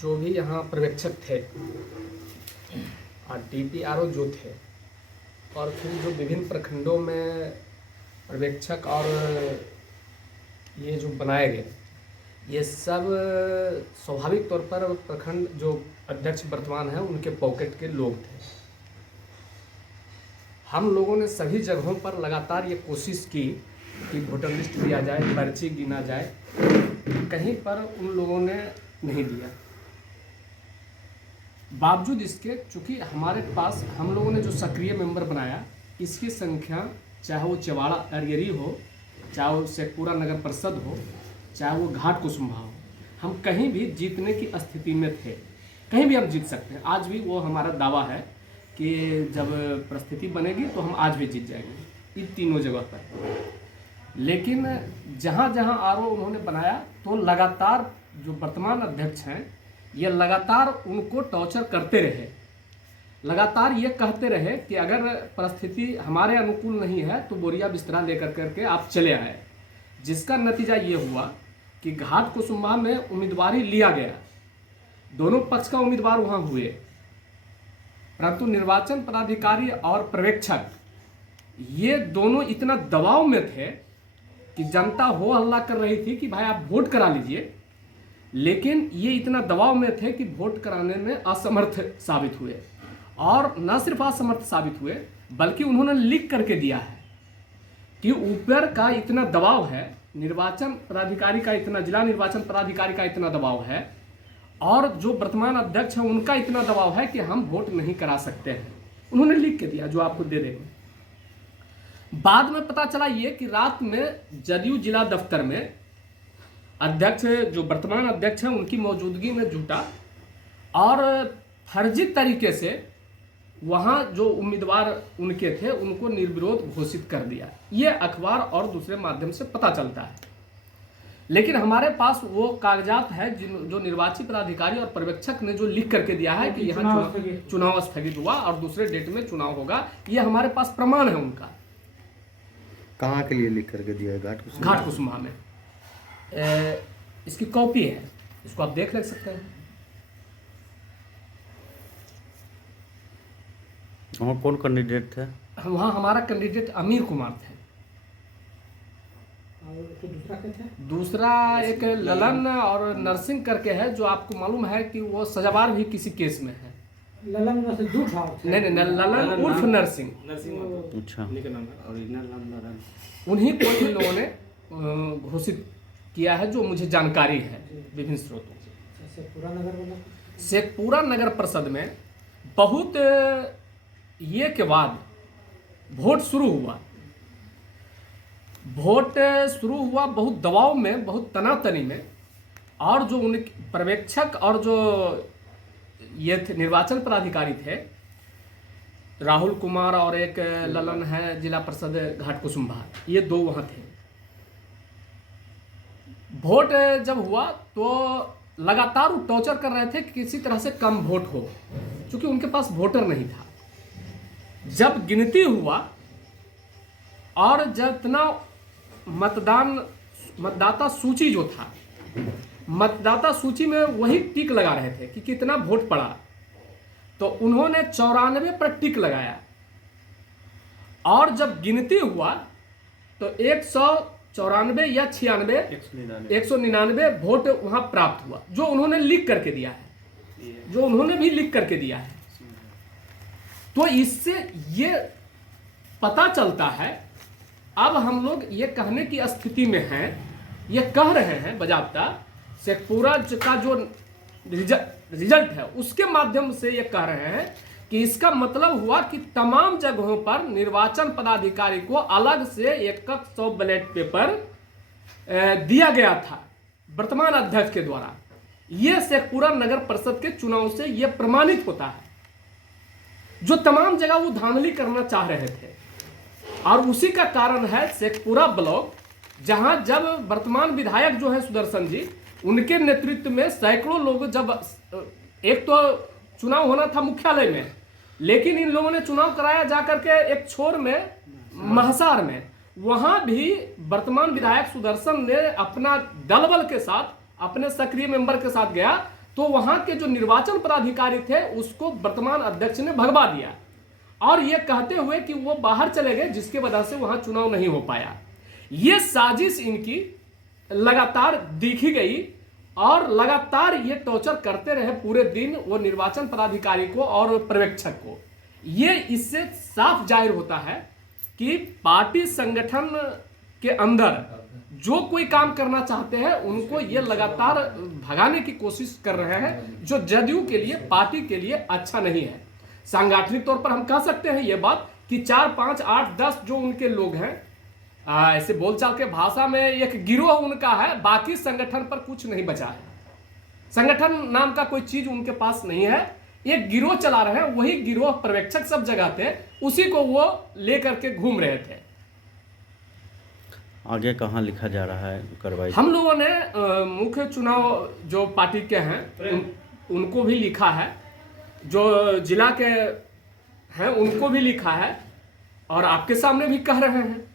जो भी यहाँ पर्यवेक्षक थे और DPRO जो थे और फिर जो विभिन्न प्रखंडों में पर्यवेक्षक और ये जो बनाए गए, ये सब स्वाभाविक तौर पर प्रखंड जो अध्यक्ष वर्तमान हैं उनके पॉकेट के लोग थे। हम लोगों ने सभी जगहों पर लगातार ये कोशिश की कि वोटर लिस्ट दिया जाए, पर्ची गिना जाए, कहीं पर उन लोगों ने नहीं दिया। बावजूद इसके चूँकि हमारे पास हम लोगों ने जो सक्रिय मेंबर बनाया, इसकी संख्या चाहे वो चवाड़ा अरियरी हो, चाहे वो शेखपुरा नगर परिषद हो, चाहे वो घाट कुसुम्भा हो, हम कहीं भी जीतने की स्थिति में थे। कहीं भी हम जीत सकते हैं। आज भी वो हमारा दावा है कि जब परिस्थिति बनेगी तो हम आज भी जीत जाएंगे इन तीनों जगह पर। लेकिन जहाँ जहाँ RO उन्होंने बनाया तो लगातार जो वर्तमान अध्यक्ष हैं ये लगातार उनको टॉर्चर करते रहे, लगातार ये कहते रहे कि अगर परिस्थिति हमारे अनुकूल नहीं है तो बोरिया बिस्तरा लेकर करके आप चले आए। जिसका नतीजा ये हुआ कि घाट कुसुम्भा में उम्मीदवारी लिया गया, दोनों पक्ष का उम्मीदवार वहाँ हुए, परंतु निर्वाचन पदाधिकारी और पर्यवेक्षक ये दोनों इतना दबाव में थे कि जनता हो हल्ला कर रही थी कि भाई आप वोट करा लीजिए, लेकिन ये इतना दबाव में थे कि वोट कराने में असमर्थ साबित हुए। और न सिर्फ असमर्थ साबित हुए बल्कि उन्होंने लिख करके दिया है कि ऊपर का इतना दबाव है, निर्वाचन पदाधिकारी का इतना, जिला निर्वाचन पदाधिकारी का इतना दबाव है और जो वर्तमान अध्यक्ष है उनका इतना दबाव है कि हम वोट नहीं करा सकते हैं। उन्होंने लिख के दिया, जो आपको दे देंगे। बाद में पता चला ये कि रात में जदयू जिला दफ्तर में अध्यक्ष, जो वर्तमान अध्यक्ष हैं, उनकी मौजूदगी में जुटा और फर्जी तरीके से वहाँ जो उम्मीदवार उनके थे उनको निर्विरोध घोषित कर दिया। ये अखबार और दूसरे माध्यम से पता चलता है, लेकिन हमारे पास वो कागजात है जो निर्वाची पदाधिकारी और पर्यवेक्षक ने जो लिख करके दिया है कि यहाँ चुनाव स्थगित हुआ और दूसरे डेट में चुनाव होगा। ये हमारे पास प्रमाण है उनका। कहाँ के लिए लिख करके दिया है? घाट कुसुम्भा में। इसकी कॉपी है, इसको आप देख सकते हैं। वहाँ कौन कैंडिडेट थे? वहाँ हमारा कैंडिडेट अमीर कुमार थे। तो दूसरा क्या था? दूसरा एक ललन और नरसिंह करके है, जो आपको मालूम है कि वो सजावार भी किसी केस में है। ललन में से झूठ है? नहीं, ललन उर्फ नरसिंह। अच्छा, उन्हीं को इन लोगों ने घोषित किया है, जो मुझे जानकारी है विभिन्न स्रोतों से। शेखपुरा नगर परिषद में बहुत ये के बाद वोट शुरू हुआ बहुत दबाव में, बहुत तनातनी में, और जो उनके पर्यवेक्षक और जो ये थे निर्वाचन पदाधिकारी थे, राहुल कुमार और एक ललन है जिला परिषद घाट कुसुम्भा, ये दो वहाँ थे। वोट जब हुआ तो लगातार वो टॉर्चर कर रहे थे कि किसी तरह से कम वोट हो, क्योंकि उनके पास वोटर नहीं था। जब गिनती हुआ और जितना मतदाता सूची जो था, मतदाता सूची में वही टिक लगा रहे थे कि कितना वोट पड़ा, तो उन्होंने 94 पर टिक लगाया और जब गिनती हुआ तो 194 या 96 199 वोट वहां प्राप्त हुआ, जो उन्होंने लिख करके दिया है, जो उन्होंने भी लिख करके दिया है। तो इससे ये पता चलता है, अब हम लोग ये कहने की स्थिति में हैं, ये कह रहे हैं बजाबता शेखपुरा का जो रिजल्ट है उसके माध्यम से ये कह रहे हैं कि इसका मतलब हुआ कि तमाम जगहों पर निर्वाचन पदाधिकारी को अलग से 100 बैलेट पेपर दिया गया था वर्तमान अध्यक्ष के द्वारा। ये शेखपुरा नगर परिषद के चुनाव से ये प्रमाणित होता है, जो तमाम जगह वो धांधली करना चाह रहे थे। और उसी का कारण है शेखपुरा ब्लॉक, जहां जब वर्तमान विधायक जो है सुदर्शन जी, उनके नेतृत्व में सैकड़ों लोग, जब एक तो चुनाव होना था मुख्यालय में, लेकिन इन लोगों ने चुनाव कराया जाकर के एक छोर में महसार में, वहां भी वर्तमान विधायक सुदर्शन ने अपना दलबल के साथ, अपने सक्रिय मेंबर के साथ गया, तो वहां के जो निर्वाचन पदाधिकारी थे उसको वर्तमान अध्यक्ष ने भगवा दिया और ये कहते हुए कि वो बाहर चले गए, जिसके वजह से वहां चुनाव नहीं हो पाया। ये साजिश इनकी लगातार देखी गई और लगातार ये टॉर्चर करते रहे पूरे दिन वो निर्वाचन पदाधिकारी को और पर्यवेक्षक को। ये इससे साफ जाहिर होता है कि पार्टी संगठन के अंदर जो कोई काम करना चाहते हैं उनको ये लगातार भगाने की कोशिश कर रहे हैं, जो जदयू के लिए, पार्टी के लिए अच्छा नहीं है। सांगठनिक तौर पर हम कह सकते हैं ये बात कि 4, 5, 8, 10 जो उनके लोग हैं, ऐसे बोलचाल के भाषा में एक गिरोह उनका है, बाकी संगठन पर कुछ नहीं बचा है। संगठन नाम का कोई चीज उनके पास नहीं है, एक गिरोह चला रहे हैं। वही गिरोह पर्यवेक्षक सब जगह थे, उसी को वो लेकर के घूम रहे थे। आगे कहाँ लिखा जा रहा है कार्रवाई? हम लोगों ने मुख्य चुनाव जो पार्टी के हैं उनको भी लिखा है, जो जिला के हैं उनको भी लिखा है और आपके सामने भी कह रहे हैं।